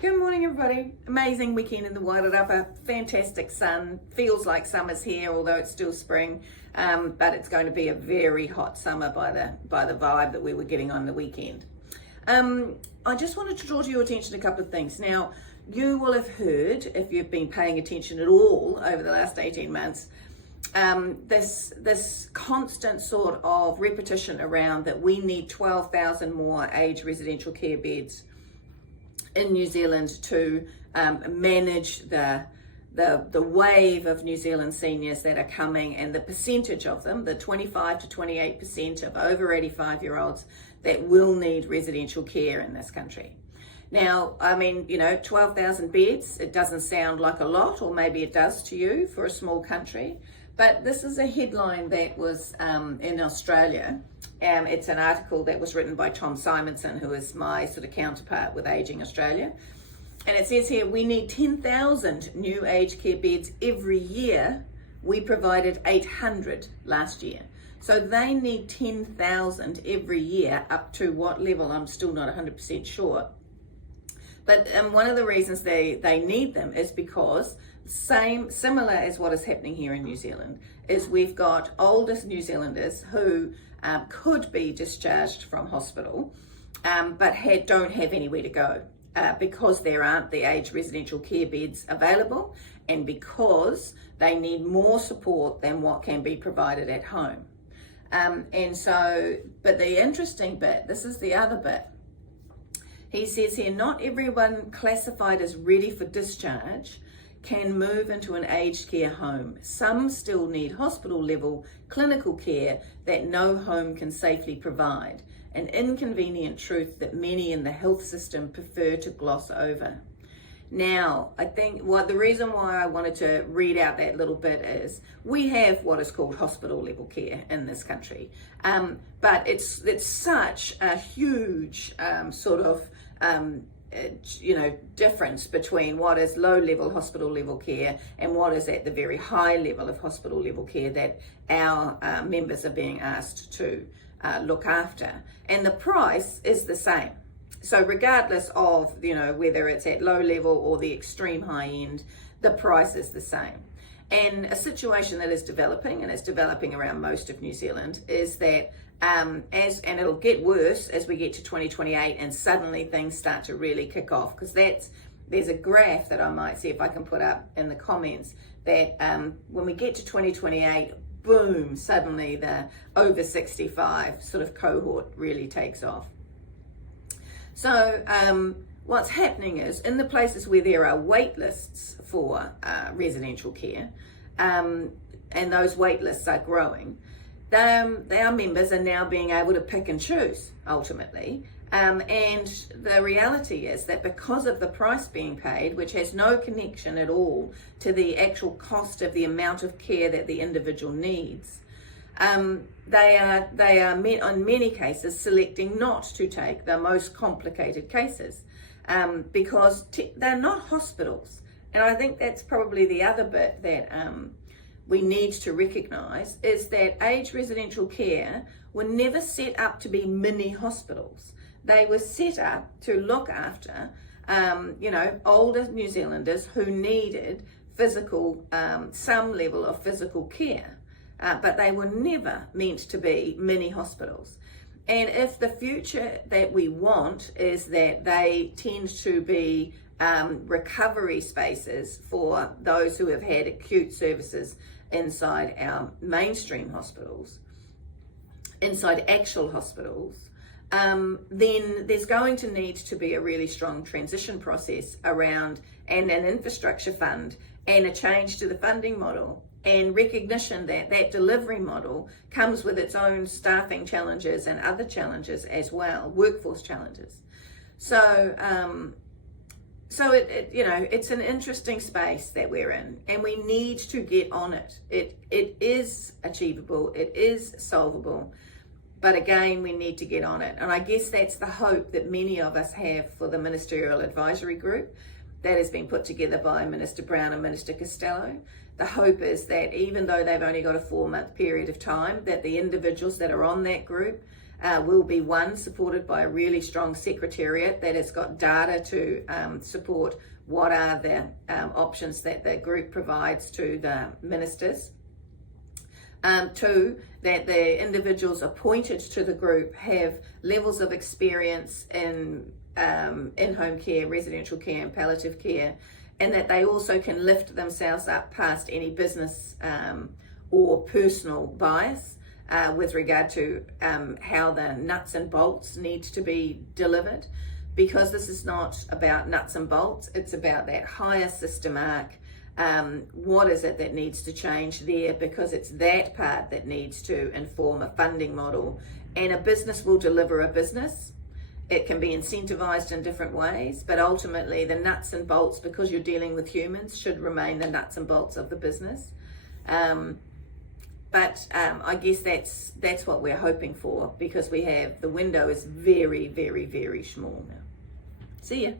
Good morning, everybody. Amazing weekend in the Wairarapa. Fantastic sun. Feels like summer's here, although it's still spring. But it's going to be a very hot summer by the vibe that we were getting on the weekend. I just wanted to draw to your attention a couple of things. Now, you will have heard, if you've been paying attention at all over the last 18 months, this constant sort of repetition around that we need 12,000 more aged residential care beds in New Zealand to manage the wave of New Zealand seniors that are coming, and the percentage of them, the 25 to 28% of over 85-year-olds that will need residential care in this country. Now, I mean, 12,000 beds, it doesn't sound like a lot, or maybe it does to you for a small country, but this is a headline that was in Australia. It's an article that was written by Tom Simonson, who is my sort of counterpart with Ageing Australia. And it says here, we need 10,000 new aged care beds every year. We provided 800 last year. So they need 10,000 every year, up to what level, I'm still not 100% sure. But one of the reasons they need them is because similar as what is happening here in New Zealand, is we've got older New Zealanders who could be discharged from hospital, but don't have anywhere to go because there aren't the aged residential care beds available, and because they need more support than what can be provided at home. But the interesting bit, this is the other bit. He says here, not everyone classified as ready for discharge can move into an aged care home. Some still need hospital level clinical care that no home can safely provide, an inconvenient truth that many in the health system prefer to gloss over. Now, I think the reason why I wanted to read out that little bit is we have what is called hospital level care in this country, but it's such a huge difference between what is low level hospital level care and what is at the very high level of hospital level care that our members are being asked to look after, and the price is the same. So regardless of whether it's at low level or the extreme high end, the price is the same. And a situation that is developing, and it's developing around most of New Zealand, is that and it'll get worse as we get to 2028 and suddenly things start to really kick off, because there's a graph that I might see if I can put up in the comments that when we get to 2028, boom, suddenly the over 65 sort of cohort really takes off. So what's happening is, in the places where there are wait lists for residential care, and those wait lists are growing, our members are now being able to pick and choose, ultimately. And the reality is that because of the price being paid, which has no connection at all to the actual cost of the amount of care that the individual needs, they are in many cases selecting not to take the most complicated cases because they're not hospitals. And I think that's probably the other bit that we need to recognise, is that aged residential care were never set up to be mini hospitals. They were set up to look after, older New Zealanders who needed some level of physical care. But they were never meant to be mini hospitals. And if the future that we want is that they tend to be recovery spaces for those who have had acute services inside our mainstream hospitals, inside actual hospitals, then there's going to need to be a really strong transition process around, and an infrastructure fund, and a change to the funding model, and recognition that that delivery model comes with its own staffing challenges and other challenges as well, workforce challenges. So it's an interesting space that we're in, and we need to get on it. It is achievable, it is solvable, but again, we need to get on it. And I guess that's the hope that many of us have for the Ministerial Advisory Group that has been put together by Minister Brown and Minister Costello. The hope is that even though they've only got a 4-month period of time, that the individuals that are on that group will be one, supported by a really strong secretariat that has got data to support what are the options that the group provides to the ministers. Two, that the individuals appointed to the group have levels of experience in in-home care, residential care and palliative care, and that they also can lift themselves up past any business or personal bias with regard to how the nuts and bolts need to be delivered. Because this is not about nuts and bolts, it's about that higher system arc. What is it that needs to change there? Because it's that part that needs to inform a funding model. And a business will deliver a business. It can be incentivized in different ways, but ultimately the nuts and bolts, because you're dealing with humans, should remain the nuts and bolts of the business. But I guess that's what we're hoping for, because the window is very, very, very small now. See ya.